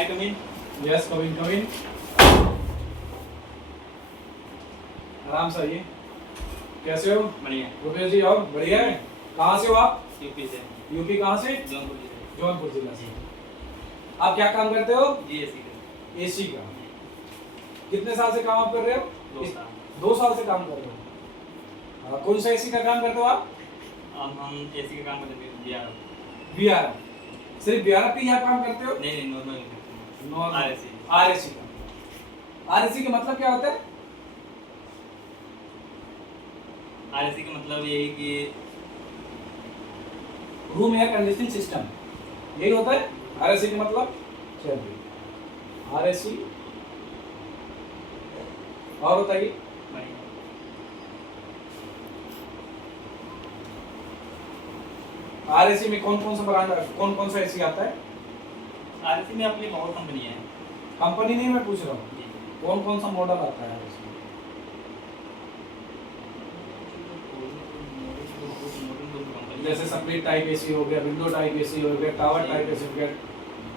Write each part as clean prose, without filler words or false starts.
आई कम इन? Yes, कम इन, कम इन। आराम से आइए। कैसे हो? बढ़िया। रुपेश जी, और बढ़िया है। कहाँ से हो आप? यूपी से। यूपी कहाँ से? जौनपुर जिले। जौनपुर जिला से। आप क्या काम करते हो? जीएससी का। एसी का। कितने साल से काम आप कर रहे हो? 2 साल। 2 साल से काम कर रहे हो। कौन सा एसी का काम करते हो आप? अब हम एसी का काम करते हैं बिहार। बिहार। सिर्फ बिहार पे यहाँ काम करते हो? नहीं, नॉर्मल आरएसी। आरएसी का। आरएसी का मतलब क्या होता है? आरएसी का मतलब यही कि रूम एयर कंडीशनिंग सिस्टम, यही होता है आरएसी का मतलब। चलिए, आरएसी। और बताइए। आरएसी में कौन कौन सा ब्रांड, कौन कौन सा एसी आता है? आरएसी में अपनी बहुत कंपनी है। कंपनी नहीं, मैं पूछ रहा हूँ कौन कौन सा मॉडल आता है आरएसी में? जैसे स्प्लिट टाइप एसी हो गया, विंडो टाइप एसी हो गया, टावर टाइप एसी हो गया।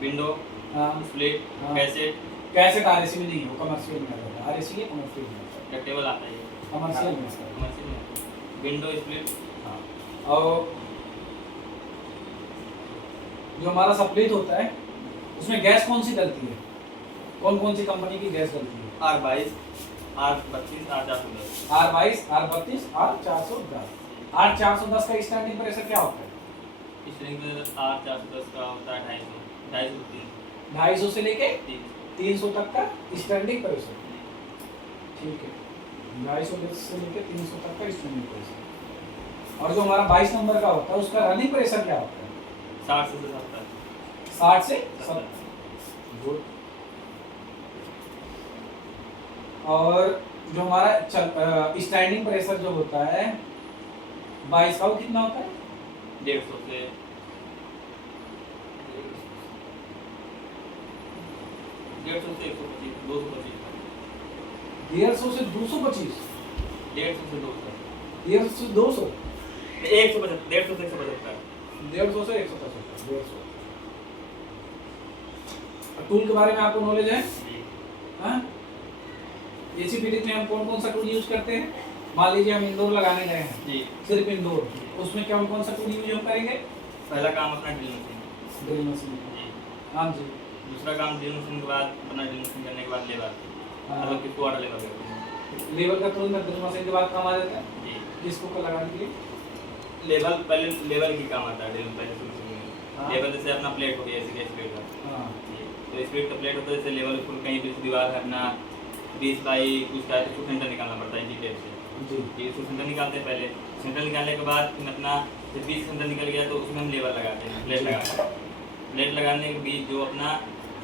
विंडो, हाँ, स्प्लिट, हाँ। कैसेट। कैसेट आरएसी में नहीं हो, कमर्शियल में आता है। आरएसी है कमर्शियल में आता है। डक्टेबल आता है। कमर्शियल में आता है। कमर्शियल में विंडो, स्प्लिट। हाँ। और जो हमारा स्प्लिट होता है उसमें गैस कौन सी डलती है? कौन कौन सी कंपनी की गैस डलती है? R22, R32, R410। R22, R32, R410। R410 का स्टैंडिंग प्रेशर क्या होता है? स्प्रिंग R410 का होता है 250, 250 से लेके 300। 300 तक का स्टैंडिंग प्रेशर। ठीक है, 250 से लेके 300 तक का स्टैंडिंग प्रेशर। और जो हमारा 22 नंबर का होता है उसका रनिंग प्रेशर क्या होता है? 60 से 70। 60 से 70। गुड। और जो हमारा स्टैंडिंग प्रेशर जो होता है 22 का, वो कितना होता है? 150 से 125, 225। 150 से 225। 150 से 200। 150 से 200। 175, 150 से 175। 150 से 175। 150। टूल के बारे में आपको नॉलेज है? हाँ? एसी फिटिंग में हम कौन कौन सा टूल यूज करते हैं? मान लीजिए हम इंडोर लगाने गए हैं जी। सिर्फ इंडोर, उसमें क्या कौन सा टूल यूज हम करेंगे? पहला काम अपना ड्रिल मशीन। Drill machine. जी। हाँ जी। दूसरा काम ड्रिल मशीन के बाद अपना ड्रिल मशीन करने के बाद लेबर, मतलब किसको वाटर लेबर करते हैं। लेवल का तुरंत ड्रिल मशीन के बाद काम आ जाता है। जी। किसको को लगाने के लिए? लेवल पहले लेवल की काम आता है ड्रिल पहले शुरू में। हाँ। लेवल जैसे अपना प्लेट हो गया, ऐसे गैस प्लेट का। हाँ। तो स्प्लिट का प्लेट होता है, जैसे लेवल फुल कहीं भी दीवार है अपना 20 बाई कुछ का है तो सेंटर निकालना पड़ता है जी टेप से। जी। ये उसको सेंटर निकालते हैं पहले। सेंटर निकालने के बाद फिर अपना जब 20 सेंटर निकल गया तो उसमें हम लेवल लगाते हैं, प्लेट लगाते हैं। प्लेट लगाने के बीच जो अपना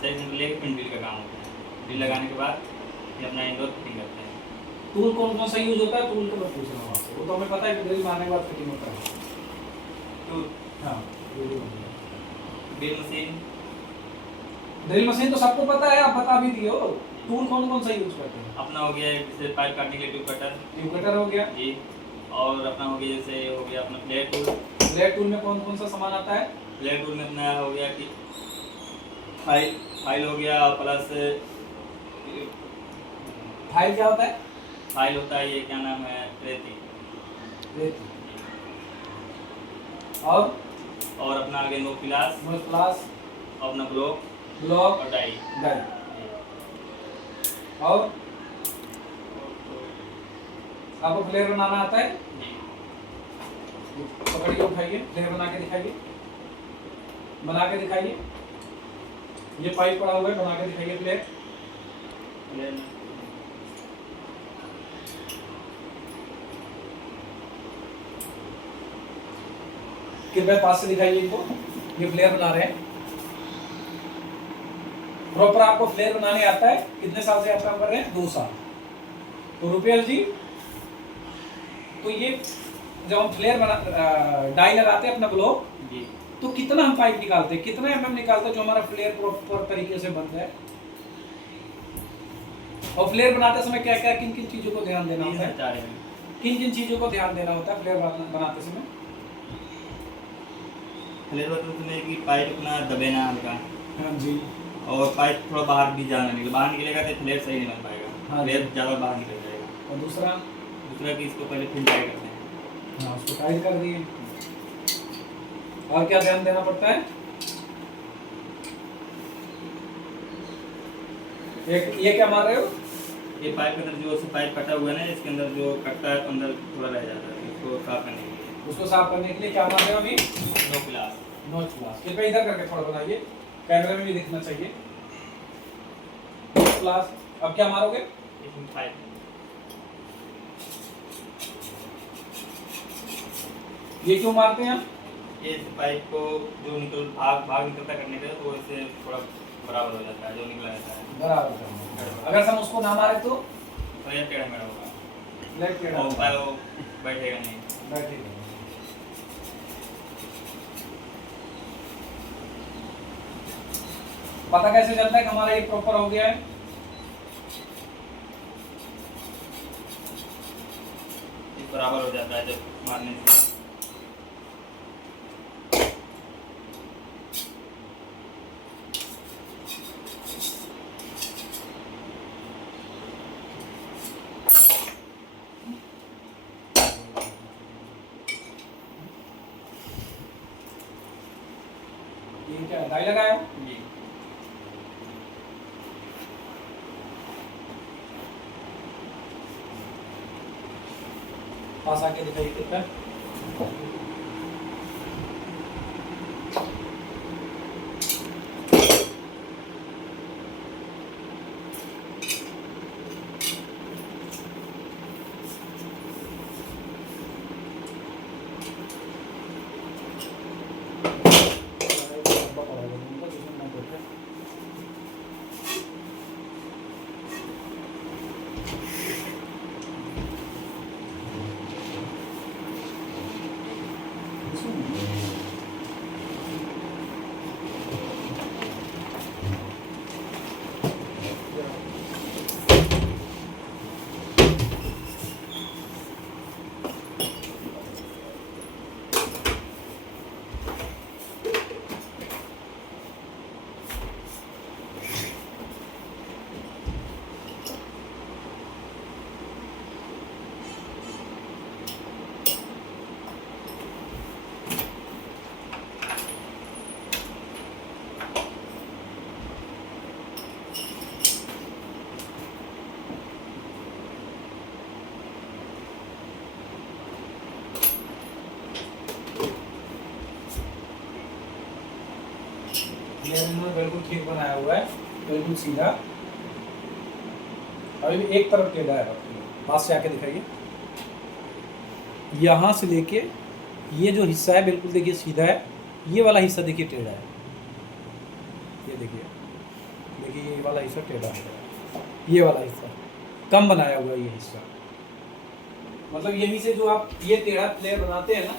सही सेंटर लेके फिर ड्रिल का काम होता है। ड्रिल लगाने के बाद फिर अपना इंडोर फिटिंग करते हैं। टूल कौन कौन सा यूज होता है? टूल तो मैं पूछ रहा हूँ आपसे, वो तो हमें पता है कि ड्रिल मारने के बाद फिटिंग होता है। टूल, हाँ। Drill machine. ड्रिल मशीन तो सबको पता है, आप बता भी दियो। टूल कौन कौन सा यूज करते हैं? अपना हो गया जैसे पाइप काटने के लिए ट्यूब कटर। ट्यूब कटर हो गया जी। और अपना हो गया जैसे हो गया अपना प्लेट टूल। ब्लेड टूल में कौन कौन सा सामान आता है? प्लेट टूल में अपना हो गया कि फाइल हो गया, प्लस फाइल क्या होता है? फाइल होता है ये क्या नाम है, रेती। रेती। और और अपना आगे नो पिलास, मोस्ट क्लास, अपना ब्लॉक ब्लॉक, और डाई। डाई। और आपको फ्लेयर बनाना आता है? जी। पकड़िए, उठाइए, फ्लेयर बना के दिखाइए। बना के दिखाइए। ये पाइप पड़ा हुआ है, बना के दिखाइए फ्लेयर। कृपया पास से दिखाइए इनको। ये फ्लेयर बना रहे हैं। प्रॉपर आपको फ्लेयर बनाने आता है? कितने साल से आप काम कर रहे हैं? 2 साल। तो रुपेश जी, तो ये जब हम फ्लेयर बना डाई लगाते हैं अपना ब्लॉक, जी। तो कितना हम पाइप निकालते हैं, कितना एमएम निकालते हैं जो हमारा फ्लेयर प्रॉपर तरीके से बन जाए? और फ्लेयर बनाते समय क्या क्या किन किन चीजों को ध्यान देना होता है? किन किन चीजों को ध्यान देना होता है फ्लेयर बनाते समय? फ्लेयर बनाते समय कि पाइप अपना दबे ना हल्का, हाँ जी। और पाइप थोड़ा बाहर भी जाना निकले, बाहर निकलेगा तो फ्लेयर सही नहीं बन पाएगा। हाँ। फ्लेयर ज़्यादा बाहर निकल जाएगा। और दूसरा दूसरा कि इसको पहले फिर टाइट करते हैं। हाँ, उसको टाइट कर दिए। और क्या ध्यान देना पड़ता है? ये क्या मार रहे हो? ये पाइप के अंदर जो से पाइप कटा हुआ है ना, इसके अंदर जो कटता है तो अंदर थोड़ा रह जाता है, इसको साफ करने के लिए। उसको साफ करने के लिए क्या मार रहे हो अभी? No glass. नोच ग्लास। कृपया इधर करके थोड़ा बनाइए, कैमरे में भी दिखना चाहिए। नोच ग्लास। अब क्या मारोगे? इसमें पाइप। ये क्यों मारते हैं आप? ये पाइप को जो भाग निकलता करने का तो इससे थोड़ा बराबर हो जाता है, जो निकला रहता है बराबर करना। अगर हम उसको ना मारे तो ये टेढ़ा मेढ़ा होगा, लेग टेढ़ा और होगा। वो बैठेगा नहीं। बैठेगा। पता कैसे चलता है कि हमारा ये प्रॉपर हो गया है? ये बराबर हो जाता है जब मारने से। ये क्या डाई लगाया हो? जी। पास आके दिखाइए कितना। ये इन्होंने बिल्कुल ठीक बनाया हुआ है, बिल्कुल सीधा। अभी भी एक तरफ टेढ़ा है, पास से आके दिखाइए। यहाँ से लेके ये जो हिस्सा है बिल्कुल देखिए सीधा है, ये वाला हिस्सा देखिए टेढ़ा है। ये देखिए, देखिए ये वाला हिस्सा टेढ़ा है, ये वाला हिस्सा कम बनाया हुआ है ये हिस्सा। मतलब यहीं से जो आप ये टेढ़ा प्लेयर बनाते हैं ना,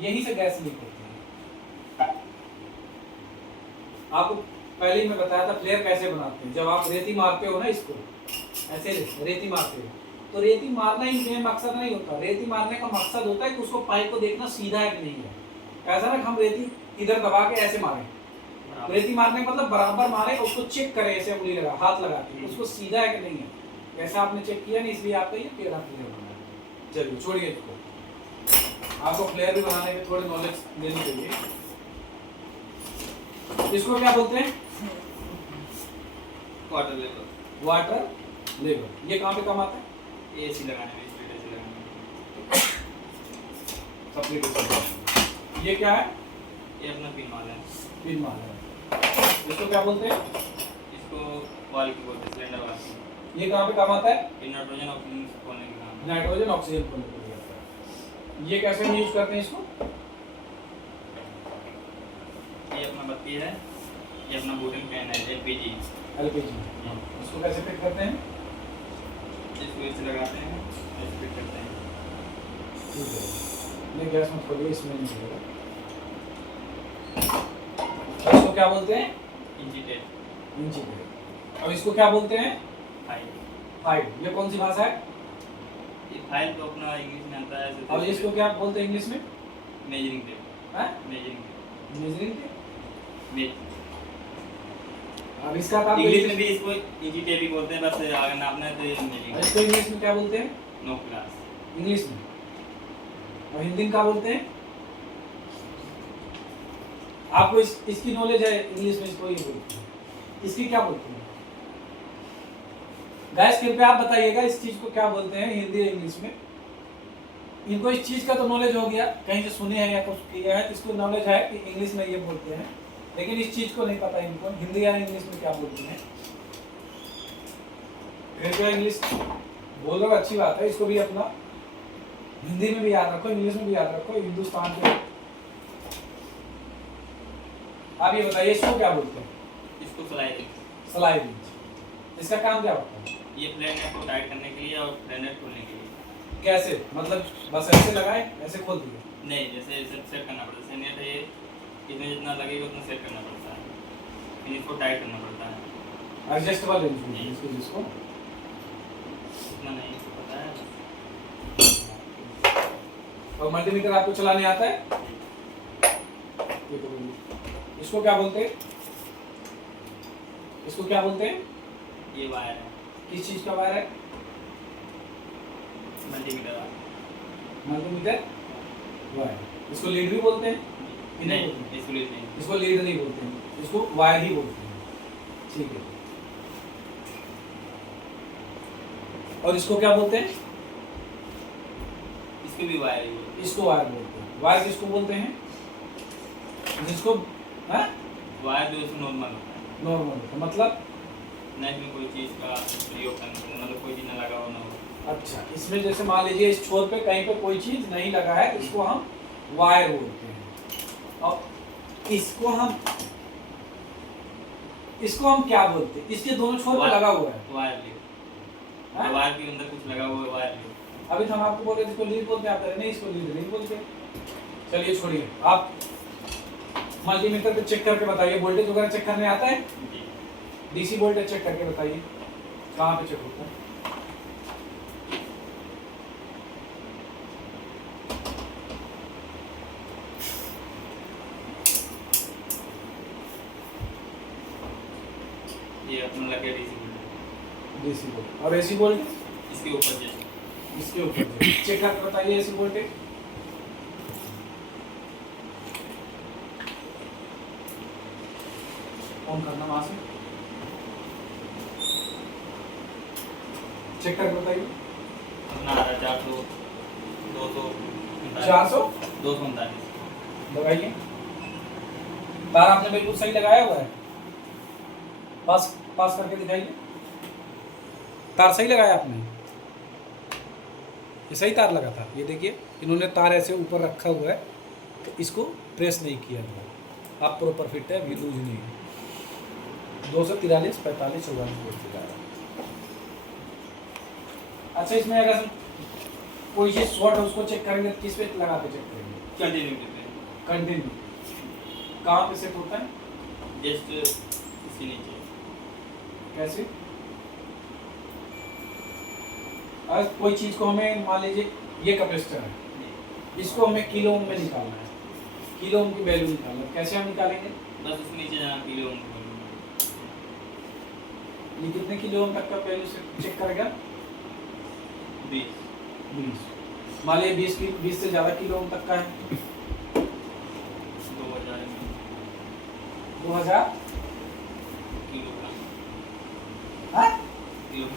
यहीं से गैस लीक होती है। आपको पहले ही मैं बताया था प्लेयर कैसे बनाते हैं। जब आप रेती मारते हो ना, इसको ऐसे रेती मारते हो, तो रेती मारना ही मेन मकसद नहीं होता। रेती मारने का मकसद होता है कि उसको पाइप को देखना सीधा है कि नहीं है। ऐसा ना हम रेती इधर दबा के ऐसे मारें, रेती मारने का मतलब बराबर मारे, उसको चेक करें ऐसे उंगली लगा हाथ लगा के उसको सीधा है कि नहीं है। ऐसा आपने चेक किया नहीं, इसलिए आपका ये टेढ़ा प्लेयर बना है। चलिए छोड़िए इसको, आपको प्लेयर भी बनाने में थोड़ी नॉलेज देनी चाहिए। इसको क्या बोलते हैं? Water level. Water level. ये कहाँ पे काम आता है? एसी लगाने में, स्प्लिट एसी लगाने में। सप्लीमेंट। ये क्या है? ये अपना पिन माल है। पिन माल है। इसको क्या बोलते हैं? इसको वाल की बोलते हैं, सिलेंडर वाल। ये कहाँ पे काम आता है? ये नाइट्रोजन ऑक्सीजन खोलने के काम। नाइट्रोजन ऑक्सीजन खोलने के लिए आता है। ये कैसे यूज करते हैं इसको? ये अपना बत्ती है, ये अपना बोटिंग पैन है, एलपीजी। एलपीजी। इसको कैसे फिट करते हैं? इसको ऐसे लगाते हैं, ऐसे फिट करते हैं। ठीक है, ये गैस में खोलिए, इसमें नहीं चलेगा। इसको क्या बोलते हैं? इंची टेप। इंची टेप। अब इसको क्या बोलते हैं? फाइल। फाइल। ये कौन सी भाषा है? ये फाइल तो अपना इंग्लिश में आता है। अब इसको क्या बोलते हैं इंग्लिश में? Measuring tape. हैं? Measuring tape. Measuring tape. मेज। अब इसका काम इंग्लिश में भी इसको इंची टेप ही बोलते हैं, बस अगर नापना है तो ये मिलेगा। इसको इंग्लिश में क्या बोलते हैं? No class. इंग्लिश में। और हिंदी में क्या बोलते हैं? आपको इसकी नॉलेज है? इंग्लिश में इसको ये बोलते हैं, इसकी क्या बोलते हैं? गाइस कृपया आप बताइएगा इस चीज को क्या बोलते हैं हिंदी और इंग्लिश में। इनको इस चीज का तो नॉलेज हो गया, कहीं से सुने हैं या कुछ किया है, इसको नॉलेज है कि इंग्लिश में ये बोलते हैं, लेकिन इस चीज को नहीं पता इनको हिंदी या इंग्लिश में क्या बोलते हैं। कृपया इंग्लिश बोल रहे हो, अच्छी बात है, इसको भी अपना हिंदी में भी याद रखो, इंग्लिश में भी याद रखो, हिंदुस्तान के। आप ये बताइए इसको क्या बोलते हैं? इसको स्लाइडिंग। स्लाइडिंग। इसका काम क्या होता है? ये प्लेन को टाइट करने के लिए और प्लेनेट खोलने के लिए। कैसे? मतलब बस ऐसे लगाए, ऐसे खोल दिए? नहीं, जैसे सेट करना पड़ता है, नेट है ये, इसमें जितना लगेगा उतना सेट करना पड़ता है, फिर इसको टाइट करना पड़ता है। एडजस्टेबल रेंज इसको जिसको इतना नहीं पता है। और मल्टीमीटर आपको चलाने आता है? इसको क्या बोलते हैं? इसको क्या बोलते हैं? ये वायर है। किस चीज का वायर है? Multimeter wire. Multimeter wire. इसको लीड भी बोलते हैं? नहीं, इसको लीड नहीं। इसको लीड नहीं बोलते हैं, इसको वायर ही बोलते हैं। ठीक है। और इसको क्या बोलते हैं? इसको भी वायर ही बोलते हैं। इसको वायर बोलते हैं। वायर किसको बोलते हैं? जिसको वायर जो इसमें नॉर्मल होता है। नॉर्मल होता है, मतलब नहीं में कोई चीज़ का प्रयोग करने, मतलब कोई चीज़ ना लगा हो ना हो। अच्छा, इसमें जैसे मान लीजिए इस छोर पे कहीं पे कोई चीज नहीं लगा है तो इसको हम वायर बोलते हैं। और इसको हम क्या बोलते हैं? इसके दोनों छोर पे लगा हुआ है वायर लीड। वायर के अंदर कुछ लगा हुआ है, वायर लीड। अभी तो हम आपको बोल रहे थे इसको लीड बोलते हैं, आप कह रहे नहीं इसको लीड नहीं बोलते। चलिए छोड़िए, आप मल्टीमीटर पे चेक करके बताइए, वोल्टेज वगैरह चेक करने आता है? डीसी वोल्टेज चेक करके बताइए कहाँ पे चेक होता है? ये अपना लगे डीसी वोल्टेज। और एसी वोल्टेज? इसके ऊपर जैसे इसके ऊपर चेक करके बताइए एसी वोल्टेज। ऑन करना वहां से, चेक करके बताइए। अपना आ रहा है 400, 200, 400, 239। लगाइए। तार आपने बिल्कुल सही लगाया हुआ है, पास पास करके दिखाइए। तार सही लगाया आपने? ये सही तार लगा था। ये देखिए इन्होंने तार ऐसे ऊपर रखा हुआ है तो इसको प्रेस नहीं किया हुआ। आप प्रॉपर फिट है, लूज नहीं है। 243, 45, 44 वोल्ट से जा रहा है। अच्छा, इसमें अगर कोई चीज शॉर्ट है उसको चेक करेंगे तो किस पे लगा के चेक करेंगे? कंटिन्यू करते हैं। कंटिन्यू। कहाँ पे सेट होता है? जस्ट इसके नीचे। कैसे? अगर कोई चीज को हमें मान लीजिए ये कैपेसिटर है, इसको हमें किलो ओम में निकालना है, किलो ओम की वैल्यू निकालना है, कैसे हम निकालेंगे? बस उसके नीचे जाना, किलो ओम। ये कितने किलो ओम तक का वैल्यू से चेक करेगा? 20। मान लीजिए 20 से ज़्यादा किलो ओम तक का है। 2000 किलो का। हाँ? किलो।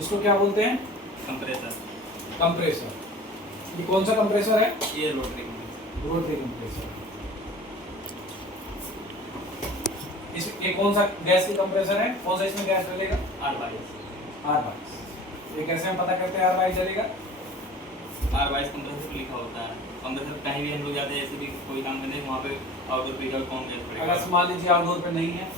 इसको क्या बोलते हैं? कंप्रेसर। कंप्रेसर। ये कौन सा कंप्रेसर है? ये रोटरी कंप्रेसर। Rotary compressor. इस ये कौन सा गैस की कंप्रेसर है? कौन सा इसमें गैस डलेगा? R22। ये कैसे हम पता करते हैं R22 जलेगा? R22 कंप्रेसर पे लिखा होता है। कंप्रेसर कहीं भी हम लोग जाते हैं, ऐसे भी कोई काम करते हैं, वहाँ पे आउटडोर पे कौन गैस पड़ेगा। अगर मान लीजिए आउटडोर पे नहीं है,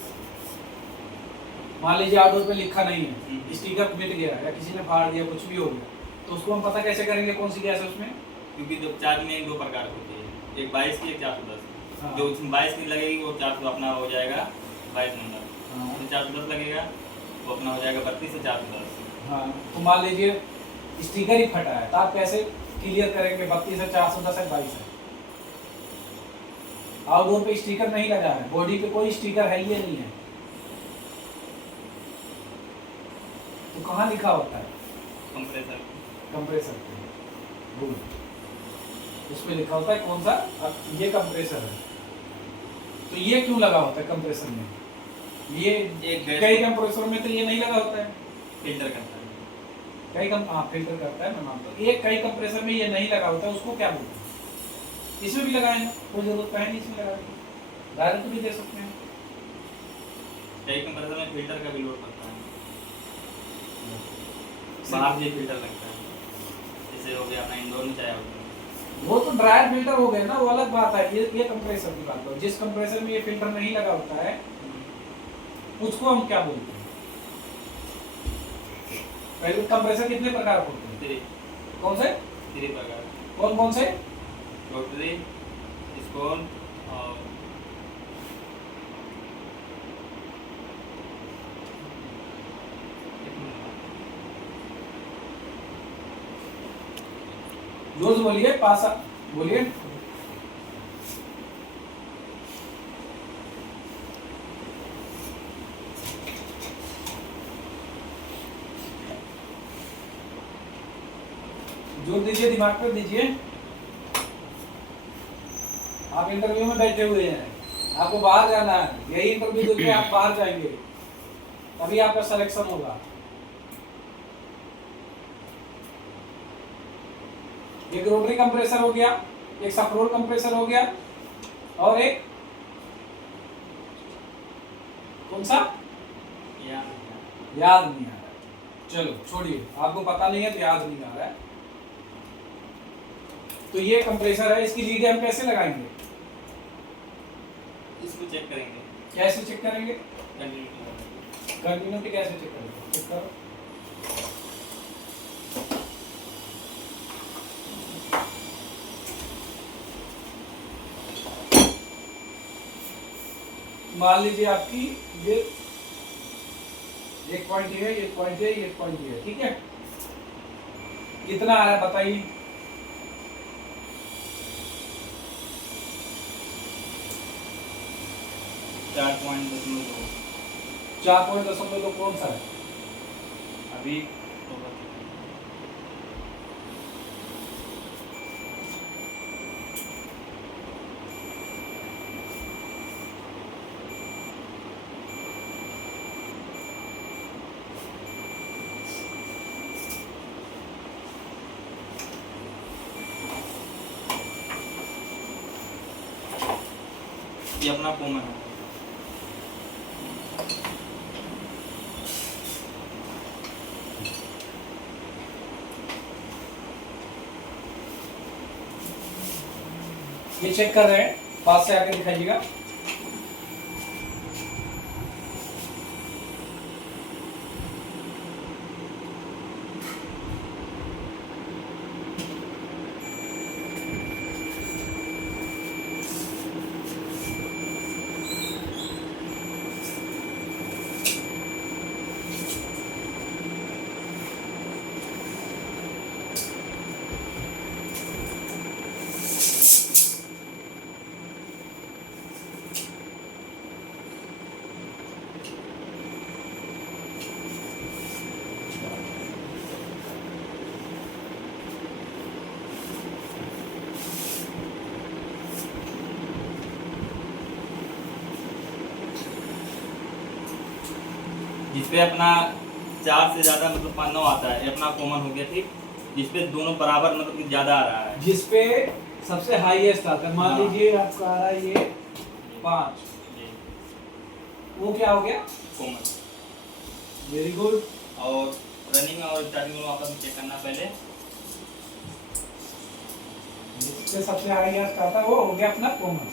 मान लीजिए आउटडोर पे लिखा नहीं है, स्टिकर मिट गया या किसी ने फाड़ दिया, कुछ भी हो गया, तो उसको हम पता कैसे करेंगे कौन सी गैस है उसमें? क्योंकि जब चार्ज में 2 प्रकार होती है, एक 22 की, एक 410। हाँ। जो उसमें 22 की लगेगी वो 400 अपना हो जाएगा 22 नंबर। हाँ। जो 410 लगेगा वो अपना हो जाएगा 32 से 410। हाँ, तो मान लीजिए स्टिकर ही फटा है तो आप कैसे क्लियर करेंगे 32 है, 410 है, 22 है? आउटडोर पे स्टिकर नहीं लगा है, बॉडी पे कोई स्टिकर है ये नहीं है, तो कहाँ लिखा होता है? कंप्रेसर। कंप्रेसर पे। गुड, उसमें लिखा होता है कौन सा? ये कंप्रेसर है। तो ये क्यों लगा होता है कंप्रेसर में? ये एक कई कंप्रेसर में तो ये नहीं लगा होता है, फिल्टर करता है। फिल्टर करता है, मैं मानता हूँ। एक कई कंप्रेसर में ये नहीं लगा होता है, उसको क्या बोलते हैं? इसमें भी लगाए ना, कोई जरूरत है नहीं इसमें लगाने की, डायरेक्ट भी दे सकते हैं। कई कंप्रेसर में फिल्टर का भी लोड पड़ता है, बाहर से फिल्टर लगता है, जैसे हो गया अपना इंडोर में चाहे आउटडोर। वो तो ड्रायर फिल्टर हो गए ना, वो अलग बात है। ये कंप्रेसर की बात है। जिस कंप्रेसर में ये फिल्टर नहीं लगा होता है उसको हम क्या बोलते हैं? पहले कंप्रेसर कितने प्रकार के होते हैं? 3 कौन से? 3 प्रकार। कौन कौन से? रोटरी, स्कोन और जोर से बोलिए, पास बोलिए। जोर दीजिए, दिमाग पर दीजिए। आप इंटरव्यू में बैठे हुए हैं, आपको बाहर जाना है, यही इंटरव्यू देके आप बाहर जाएंगे, तभी आपका सिलेक्शन होगा। एक रोटरी कंप्रेसर हो गया, एक सफरोल कंप्रेसर हो गया, और एक कौन सा? याद नहीं आ रहा। चलो छोड़िए, आपको पता नहीं है तो याद नहीं आ रहा है। तो ये कंप्रेसर है, इसकी लीड हम कैसे लगाएंगे? इसको चेक करेंगे। कैसे चेक करेंगे? कंटिन्यूटी। कंटिन्यूटी कैसे चेक करेंगे? चेक करो। मान लीजिए आपकी ये एक पॉइंट है, एक पॉइंट है, एक पॉइंट है, ठीक है? कितना आ रहा है बताइए? 4.2। 4.2 कौन सा है? अभी ये अपना कॉमन है। ये चेक कर रहे हैं, पास से आके दिखाइएगा। जिसपे अपना 4 से ज्यादा मतलब 5 आता है, ये अपना कॉमन हो गया, ठीक। जिसपे दोनों बराबर मतलब कि ज्यादा आ रहा है, जिसपे सबसे हाईएस्ट आता है, मान हाँ। लीजिए आपका आ रहा है ये 5, ये वो क्या हो गया? कॉमन। Very good. और रनिंग और स्टार्टिंग में आपस में चेक करना पहले। जिसपे सबसे हाईएस्ट आता है वो हो गया अपना कॉमन।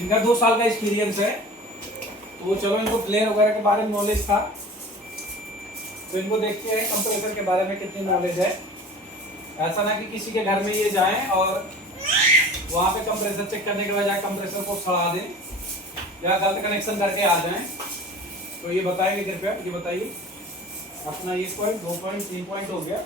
इनका 2 साल का एक्सपीरियंस है, तो चलो इनको प्लेयर वगैरह के बारे में नॉलेज था, तो इनको देखते हैं कंप्रेसर के बारे में कितनी नॉलेज है। ऐसा ना कि किसी के घर में ये जाएं और वहाँ पे कंप्रेसर चेक करने के बजाय कंप्रेसर को सड़ा दें या गलत कनेक्शन करके आ जाएं। तो ये बताएंगे कृपया, ये बताइए। अपना 1 पॉइंट 2 पॉइंट 3 पॉइंट हो गया।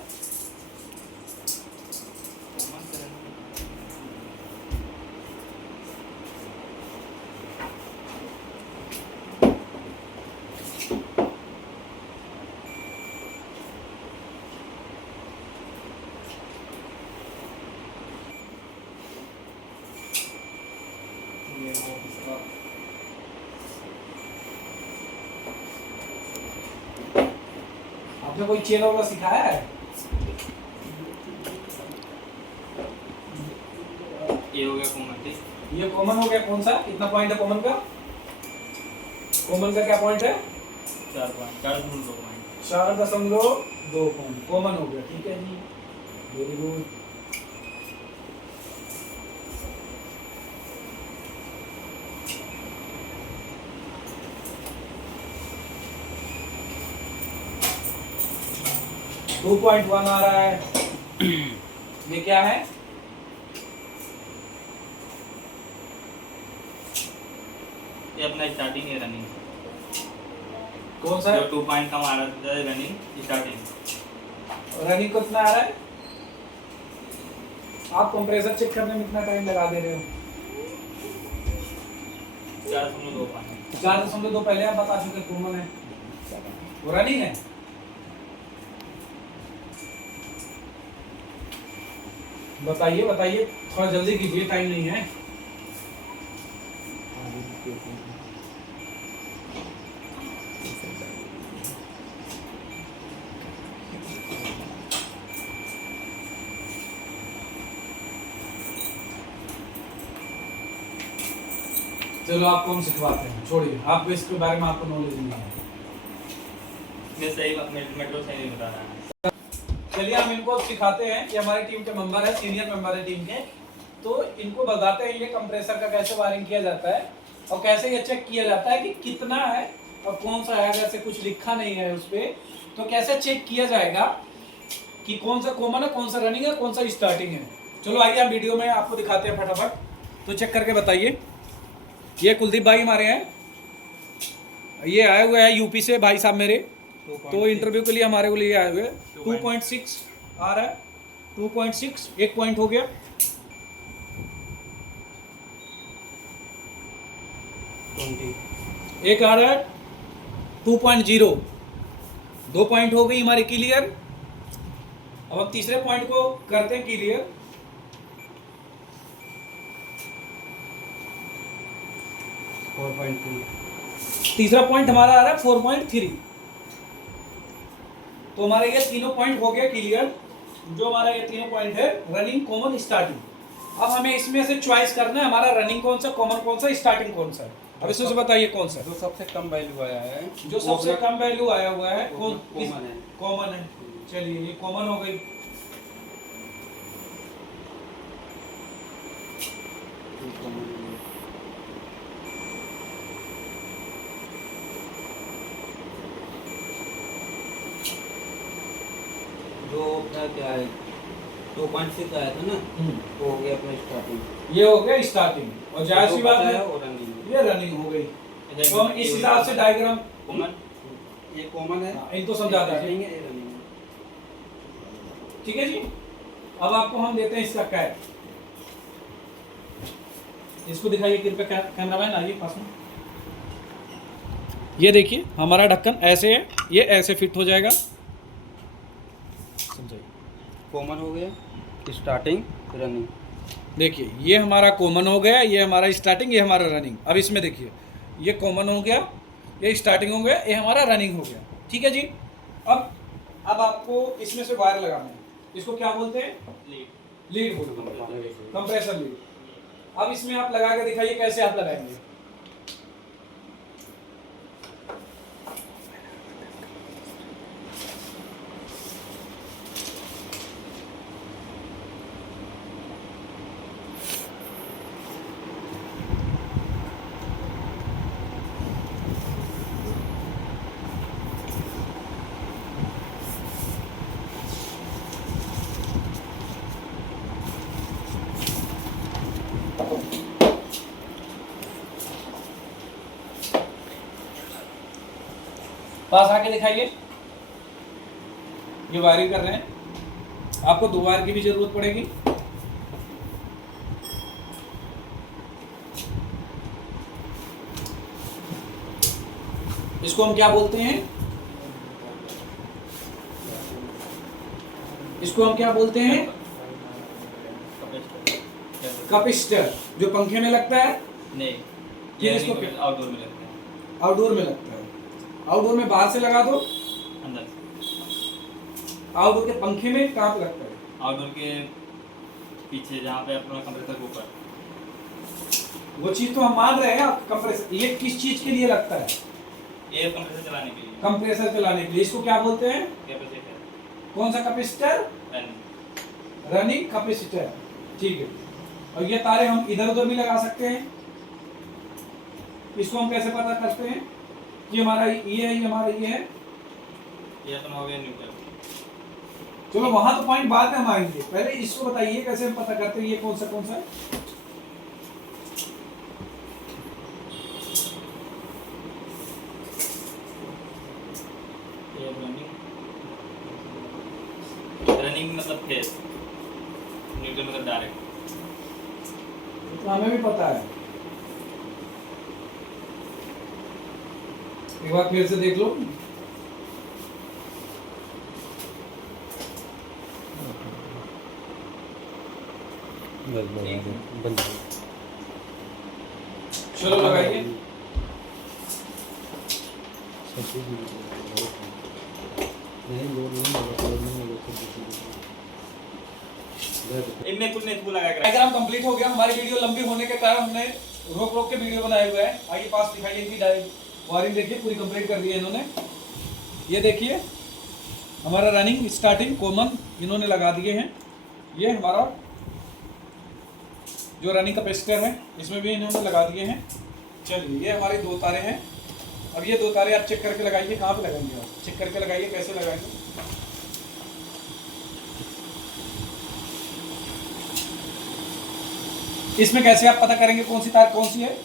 आपने कोई चेन वगैरह सिखाया है? ये हो गया कॉमन, ठीक। ये कॉमन हो गया। कौन सा, कितना पॉइंट है कॉमन का? कॉमन का क्या पॉइंट है? 4 पॉइंट, 4.2 पॉइंट। 4.2 पॉइंट कॉमन हो गया। ठीक है जी, वेरी गुड। टू पॉइंट 1 आ रहा है। ये क्या है? ये अपना स्टार्टिंग है रनिंग। कौन सा? जो 2 पॉइंट का मारा था रनिंग स्टार्टिंग। रनिंग कितना आ रहा है? आप कंप्रेसर चेक करने में कितना टाइम लगा दे रहे हो? 4.2 पॉइंट। 4.2 पहले आप बता चुके कॉमन है, वो रनिंग है। बताइए बताइए, थोड़ा जल्दी कीजिए, टाइम नहीं है। चलो आपको हम सिखवाते हैं, छोड़िए, आपको इसके बारे में आपको नॉलेज नहीं है। मैं सही मेट्रो सही नहीं बता रहा है। चलिए हम इनको सिखाते हैं। ये हमारी टीम के मेंबर है, सीनियर मेंबर है टीम के। तो इनको बताते हैं ये कंप्रेसर का कैसे वायरिंग किया जाता है और कैसे ये चेक किया जाता है कि कितना है और कौन सा है। जैसे कुछ लिखा नहीं है उस पर, तो कैसे चेक किया जाएगा कि कौन सा कॉमन है, कौन सा रनिंग है, कौन सा स्टार्टिंग है। चलो आइए हम वीडियो में आपको दिखाते हैं फटाफट। तो चेक करके बताइए। ये कुलदीप भाई हमारे हैं, ये आए हुए हैं यूपी से भाई साहब मेरे। तो इंटरव्यू के लिए हमारे को लिए आए हुए। 2.6 आ रहा है, 2.6 1 पॉइंट हो गया। 20 एक आ रहा है 2.0, 2 पॉइंट हो गई हमारी क्लियर। अब हम तीसरे पॉइंट को करते हैं क्लियर। 4.3 तीसरा पॉइंट हमारा आ रहा है 4.3। तो हमारे ये तीनों पॉइंट हो गया क्लियर। जो हमारा ये तीनों पॉइंट है, रनिंग, कॉमन, स्टार्टिंग। अब हमें इसमें से चॉइस करना है हमारा रनिंग कौन सा, कॉमन कौन सा, स्टार्टिंग कौन सा है। अब इसमें से बताइए कौन सा जो सबसे कम वैल्यू आया है, जो सबसे कम वैल्यू आया हुआ है। कौन? कॉमन है। कॉमन है। चलिए ये कॉमन हो गई। जो अपना क्या है 2.6 आया था ना, वो हो गया अपना स्टार्टिंग। ये हो गया स्टार्टिंग। और जाहिर सी बात है वो रनिंग। ये रनिंग हो गई। तो हम इस हिसाब से डायग्राम, कॉमन, ये कॉमन है, इनको समझाते हैं। रनिंग है, ये रनिंग है। ठीक है जी। अब आपको हम देते हैं इसका कैप। इसको दिखाइए कृपया, कैमरामैन आइए पास में। ये देखिए हमारा ढक्कन ऐसे है, ये ऐसे फिट हो जाएगा। समझाइए। कॉमन हो गया, स्टार्टिंग, रनिंग। देखिए ये हमारा कॉमन हो गया, ये हमारा स्टार्टिंग, ये हमारा रनिंग। अब इसमें देखिए ये कॉमन हो गया, ये स्टार्टिंग हो गया, ये हमारा रनिंग हो गया। ठीक है जी। अब आपको इसमें से वायर लगाना है। इसको क्या बोलते हैं? लीड बोलते हैं, कंप्रेसर लीड। अब इसमें आप लगा के दिखाइए कैसे आप लगाएंगे। पास आके दिखाइए। ये वायरिंग कर रहे हैं। आपको 2 वायर की भी जरूरत पड़ेगी। इसको हम क्या बोलते हैं? इसको हम क्या बोलते हैं? कैपेसिटर, जो पंखे में लगता है। नहीं, ये इसको आउटडोर में लगता है। आउटडोर में लगता है। आउटडोर में बाहर से लगा दो, अंदर आउटडोर के पंखे में कहाँ पे लगता है? आउटडोर के पीछे, जहाँ पे अपना कंप्रेसर के ऊपर। वो चीज तो हम मान रहे हैं। कंप्रेसर ये किस चीज के लिए लगता है? एयर कंप्रेसर चलाने के लिए। कंप्रेसर चलाने के लिए। इसको क्या बोलते हैं? कैपेसिटर। कौन सा कैपेसिटर? Running capacitor. ठीक है। और ये तारे हम इधर उधर भी लगा सकते हैं। इसको हम कैसे पता करते हैं कि हमारा ये है, ये हमारा ये है? ये अपना हो गया न्यूट्रल। चलो वहां तो पॉइंट बाद में हम आएंगे, पहले इसको बताइए कैसे हम पता करते हैं ये कौन सा है? ये रनिंग मतलब फेस, न्यूट्रल मतलब डायरेक्ट। तो हमें भी पता है। एक बार फिर से देख लो। चलो लगाइए। इनमें कुछ नहीं फूल लगा कर। डायग्राम कंप्लीट हो गया। हमारी वीडियो लंबी होने के कारण हमने रोक रोक के वीडियो बनाए हुए हैं। आइए पास दिखाइए इनकी वायरिंग देखिए, पूरी कंप्लीट कर दी है इन्होंने। ये देखिए हमारा रनिंग स्टार्टिंग कॉमन इन्होंने लगा दिए हैं। ये हमारा जो रनिंग कैपेसिटर है इसमें भी इन्होंने लगा दिए हैं। चलिए ये हमारी 2 तारे हैं। अब ये 2 तारे आप चेक करके लगाइए। कहाँ पे लगाएंगे आप? चेक करके लगाइए, कैसे लगाएंगे? इसमें कैसे आप पता करेंगे कौन सी तार कौन सी है?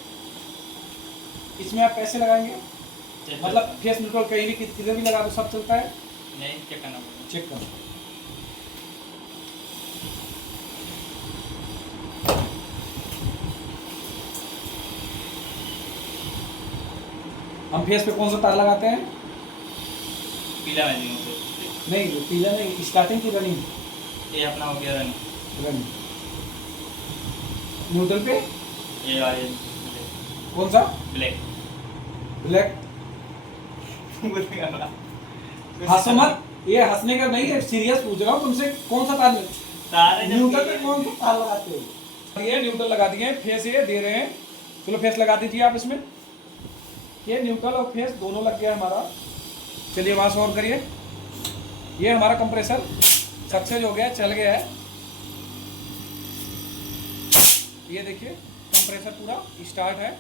इसमें आप कैसे लगाएंगे? मतलब फेस न्यूट्रल कहीं भी किधर भी लगा दो सब चलता है? नहीं, चेक करना पड़ेगा। चेक करना। हम फेस पे कौन सा तार लगाते हैं? पीला रनिंग हो गया। नहीं, वो पीला नहीं, स्टार्टिंग की रनिंग। ये अपना हो गया रनिंग। रनिंग न्यूट्रल पे ये वाले कौन सा? ब्लैक। ब्लैक। हंसो मत, ये हंसने का नहीं है, सीरियस पूछ रहा हूँ तुमसे। कौन सा तार तारे न्यूट्रल पे कौन सा तार लगाते हो? ये न्यूट्रल लगा दिए, फेस ये दे रहे हैं। चलो फेस लगा दीजिए आप इसमें। ये न्यूट्रल और फेस दोनों लग गया हमारा। चलिए वहां से और करिए। ये हमारा कंप्रेसर सक्सेस हो गया, चल गया है। ये देखिए कंप्रेसर पूरा स्टार्ट है।